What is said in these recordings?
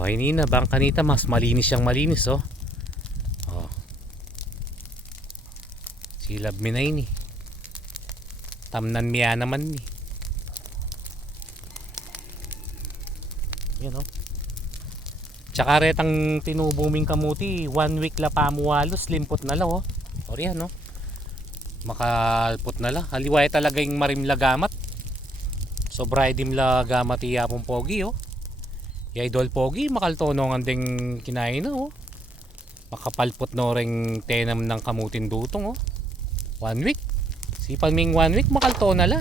Oh, ini na bang kanita mas malinis siyang malinis oh. Oh. Silab mi na ini. Tamnan miya naman ni. Yan oh. Tsaka retang tinubuming kamuti, 1 week la pamuwalos, limpot na lang oh. Sorry ano. Makalpot na lang. Haliway talaga yung marim lagamat. Sobra dim lagamat iyapong pogi oh. Ya idol pogi makaltonongan ding kinain na oh. Makapalpot no ring tenam ng kamutin dutong oh. 1 week. Sipan ming 1 week makalto na la.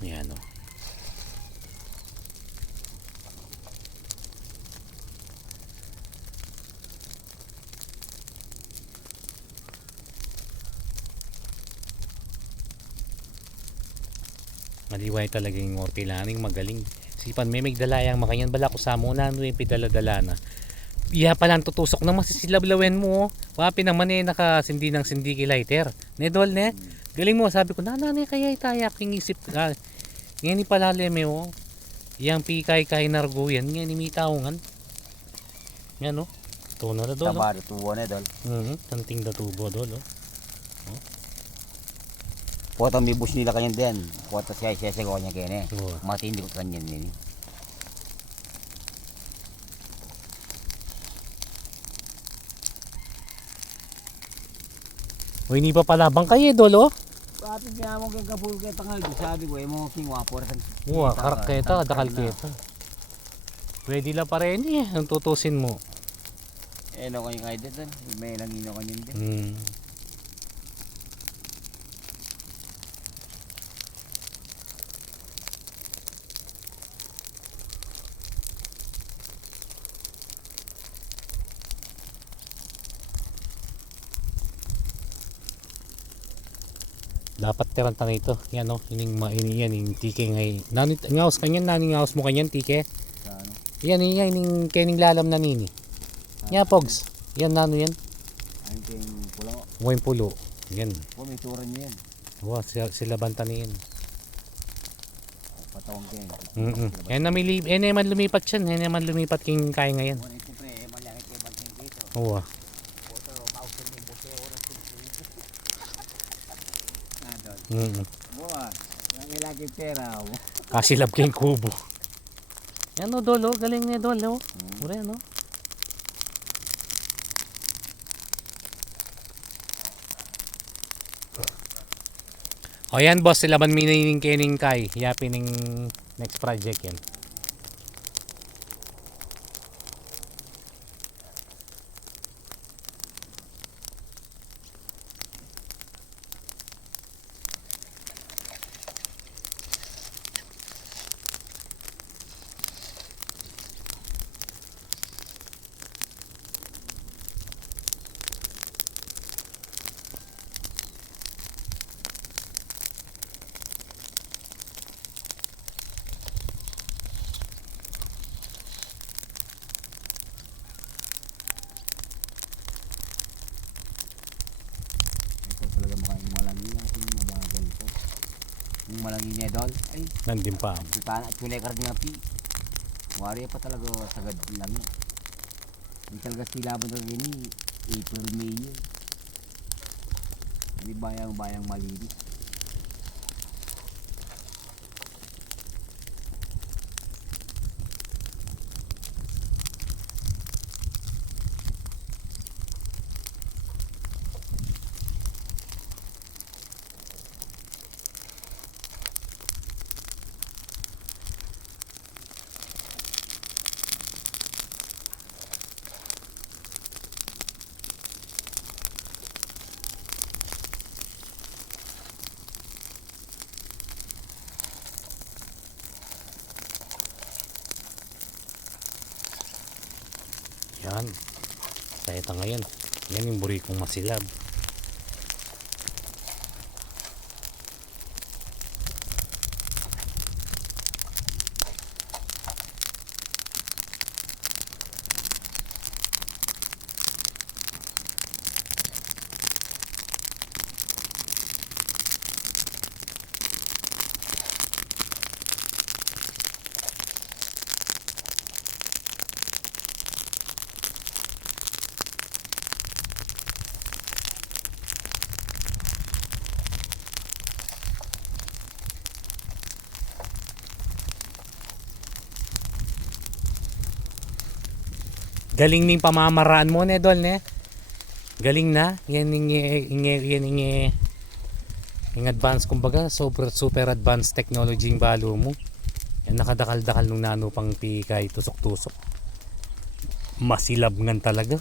Yan oh. Maliway talaga yung ortilaning magaling. Sipan may dalayang makanyan bala ko sa mo na ano yung pidala-dala na. Iya pa lang tutusok na masisilablawin mo. Wapi naman eh nakasindi ng sindi lighter. Nedol ne. Galing mo sabi ko nanay kaya itayak king isip ka. Ngayon ni palalim eh oh. Yang pikay kay nargo yan ngayon ni taongan. Yan oh. Tuno na dol. Tabar tubo na dol. Tanting da tubo dol oh. Potong bibus nila kanyan din. Potong siya ko kanya kene. Oo. Matindi ko kanyan nini. O hindi pa palabang kayo dol oh. Pati niya mo kang kapul kay tangal sabi ko mo king wapo ran. Wow, karaketa, dakalketa. Pwede la pa rin eh, ang tutusin mo. No kanya kay dito. May nangino kanyan din. Dapat tiranta na ito. Yan o. Yan yung tike ngay. Ngaos kanyan. Ngaos mo kanyan tike. Ano? Yan yung kening lalam na nini. Yan pogs. Yan nano yan. Ay ting pulo. Mo yung pulo. Yan. Po may tura niya yan. Wow, sila banta niyan. Patawang kay. Yan naman lumipat siya. Yan naman lumipat king kaya ngayon. Wala siyempre malaki kay bagay dito. Oo. Foto mauso ni bose oras dito. Nadol. Buwan. Ang lagi pera. Kasilab king kubo. Yan o dolo. Galing niya dolo. Mura yan o. O yan boss, sila man minining kening kay. Yapi ning next project yan. Yung malangin niya dol ay Nandun pa. sultana at pinekar niya pi wari pa talaga sagad lang hindi talaga silaban talaga ini April May yun hindi bayang malinis. Yan. Sayeta ngayon. Yan yung buri kong masilab. Galing ning pamamaraan mo, ne, Dol, ne? Galing na. Yan yung advance, kumbaga, super advanced technology yung balo mo. Yan, nakadakal-dakal nung nano pang pikay, tusok-tusok. Masilab ngan talaga.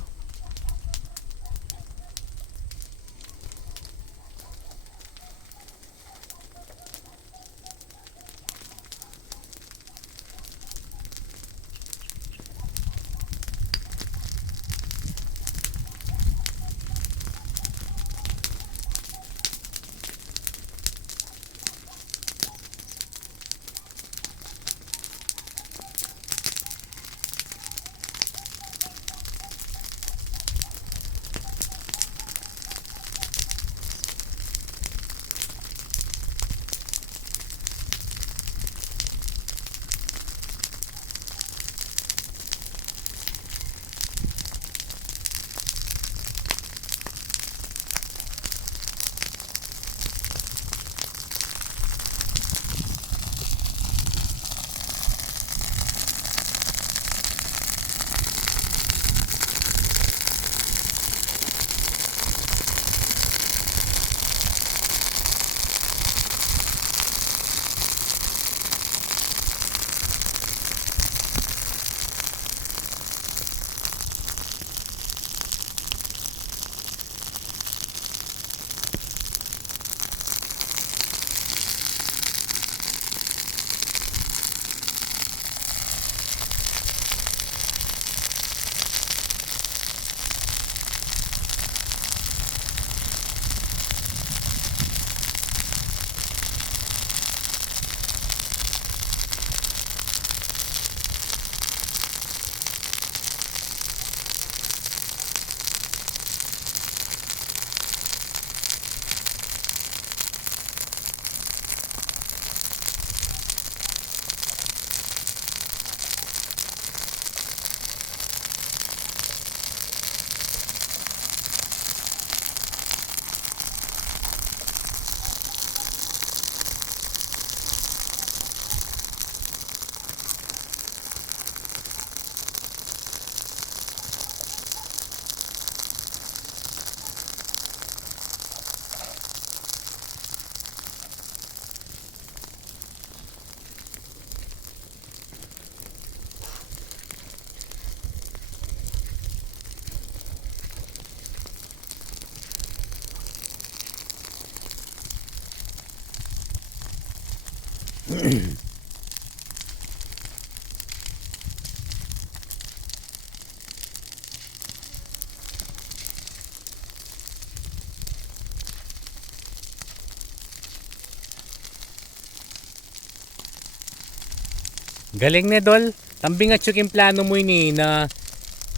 Galing, ne, Dol. Tambing at yung plano mo ini na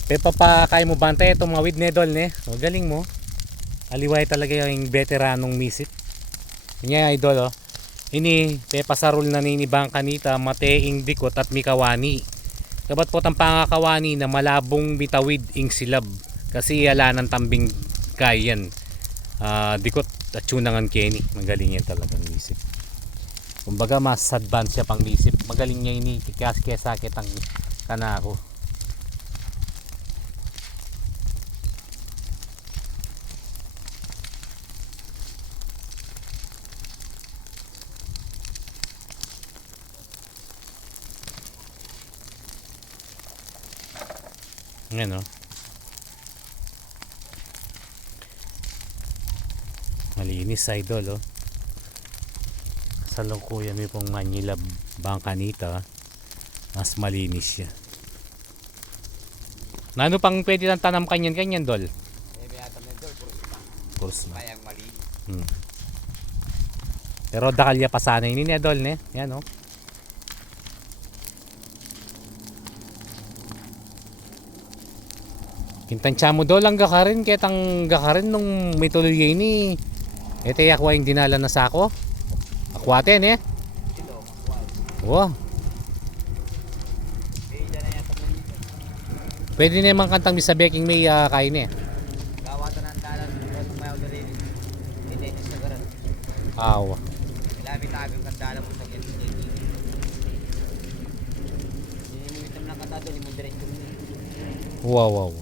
papakay mo bantay itong mawid, ne, Dol, ne? O, galing mo. Aliway talaga yung veteranong misit. Kanya, idol, oh. Ini pepasarol na nini bang kanita mateing dikot at mikawani. Kabat po tang pangakawani na malabong bitawid ing silab. Kasi ala ng tambing kayan. Dikot at tunangan Kenny. Magaling yan talagang misip. Kumbaga mas advance siya pang misip. Magaling niya ini kesa kitang kanako. Ngayon, oh. Malinis, idol, oh. Kasalukuyan mo pong Manila Bangkanita, mas malinis siya. Ano pang pwede lang tanam kanyan, Dol? May atam na doon, Purus na. kayang malinis. Pero dakalya pa sana ini, Dol, ne? Yan, oh. Kintansya mo daw lang gakarin, ketang gakarin nung may tuloy ini. Ito yakwa yung dinala na sako. Akwaten, eh. Silo, makuha. Wow. Dyan na yata ng dito. Pwede naman kantang misabeking may kain, eh. Gawatan ng dalan, pero tumayaw na rin. Hindi, sa garan. Awa. Ilami tagang kandala mo sa ganyan. Hindi mo itam lang kata doon, hindi mo direct doon. Wow, wow.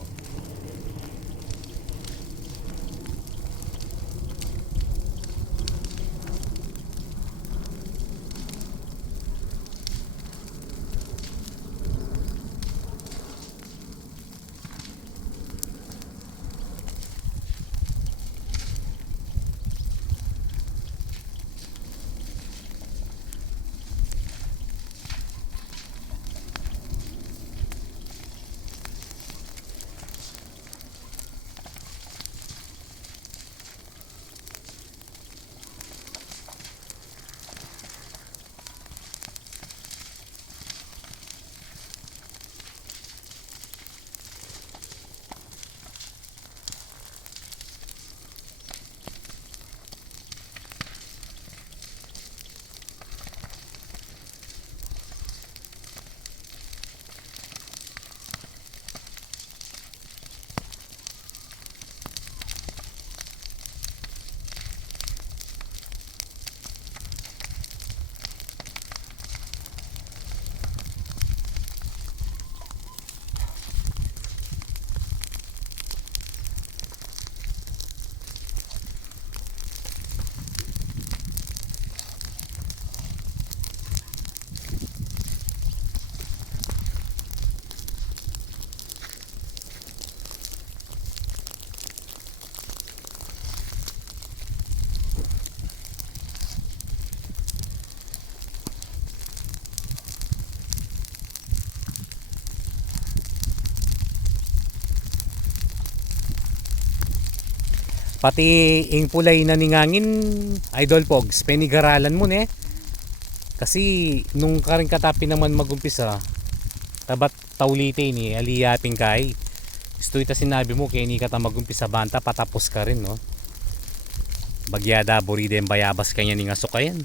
Pati ing pulay na ningangin, Idol Pogs, penigaralan mo ne. Kasi nung karing katapi naman magumpisa, tabat taulite ni aliyaping kay. Gusto ita sinabi mo kaya ni kata magumpisa banta patapos ka rin no. Bagyada boride bayabas kanya ni nga sukayan.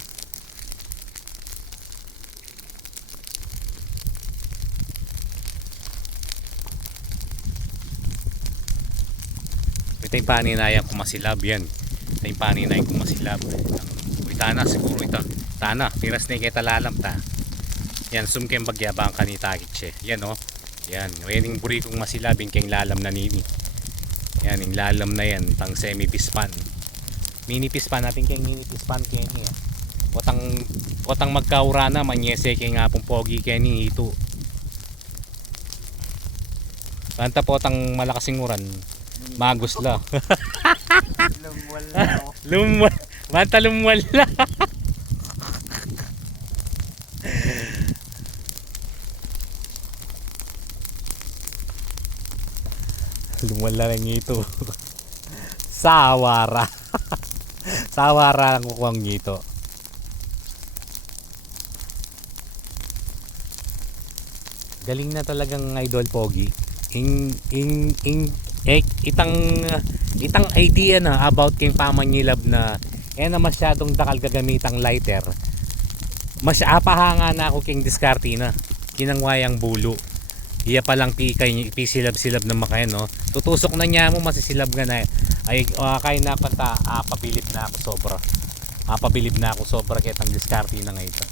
Ito yung paninayang kumasilab yan. Ito yung paninayang kumasilab. Uy, tana siguro ito. Tana, tiras na ikita lalam ta. Yan, sumkem bagyabang kanita kitse. Yan o. Yan, yan yung buri kong masilabin kayong lalam na nini. Yan, yung lalam na yan, pang semi-pispan. Mini-pispan natin kayong mini-pispan kaya niya. Otang magkaura na, manyese kaya nga pong pogi kaya ni ito. Kanta po otang malakasing uran. Magos la. Lumwal na ako. Lumwal. Mata lumwal la. Lumwal na lang ito. Sawara. Sawara ang kukuha ngito. Galing na talagang Idol Pogi. Itang idea na about kay pamanyilab na na masyadong dakal gagamitang lighter. Apahanga na ako king diskarte na. Kinangwayang bulo. Iya pa lang pisilab-silab na makayan no. Tutusok na niya mo masisilab nga na ay kay na panta pabilib na ako sobra. Pabilib na ako sobra kitang diskarte na nga ito.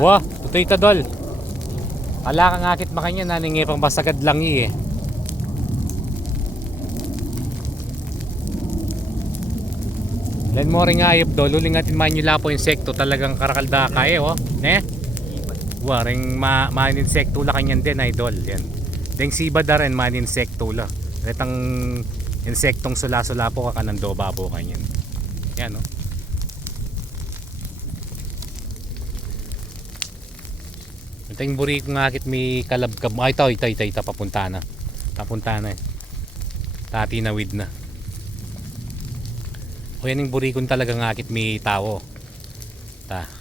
Wah, tutoy ka dol. Kala kang akit makanya naningi pang basagad lang eh. Len mo rin ayop dol, ulingatin man nyo lapo insekto talagang karakalda kaya oh. Ne? Waring man insekto la kanyan din idol. Yan. Deng siba da rin man insekto la. Retang insektong sula-sula po kakanando babo kanyan. Yan oh. Ito yung buri ko nga akit may kalabkab. Ay ito papunta na. Papunta na eh. Tati nawid na. O yan yung buri ko talaga nga akit may tao. Ta.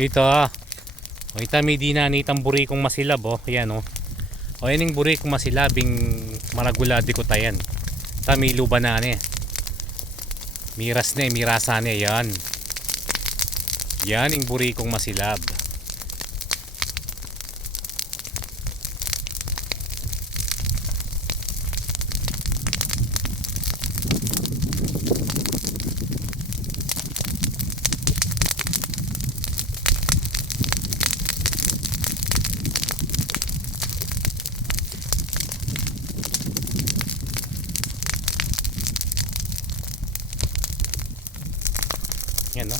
Ito ah. O ito may dinanitang buri kong masilab oh. Yan oh. O yan yung buri kong masilabing maraguladi ko tayan. Ta may luba na eh. Miras na eh, mirasa na yan. Yan yung buri kong masilab. Yan no.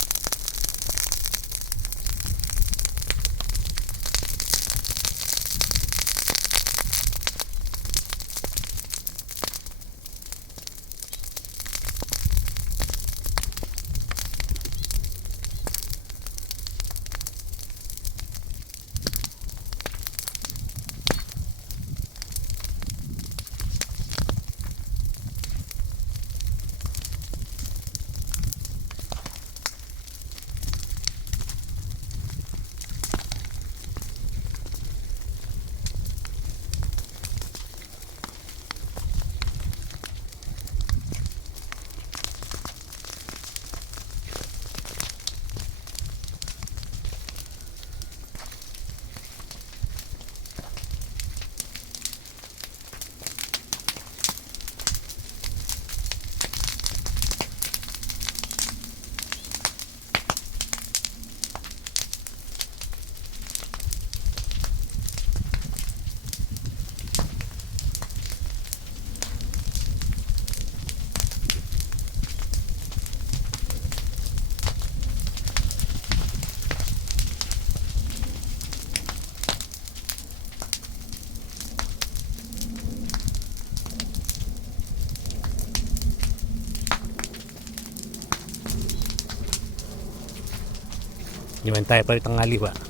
Di man tayo palit ang aliwa.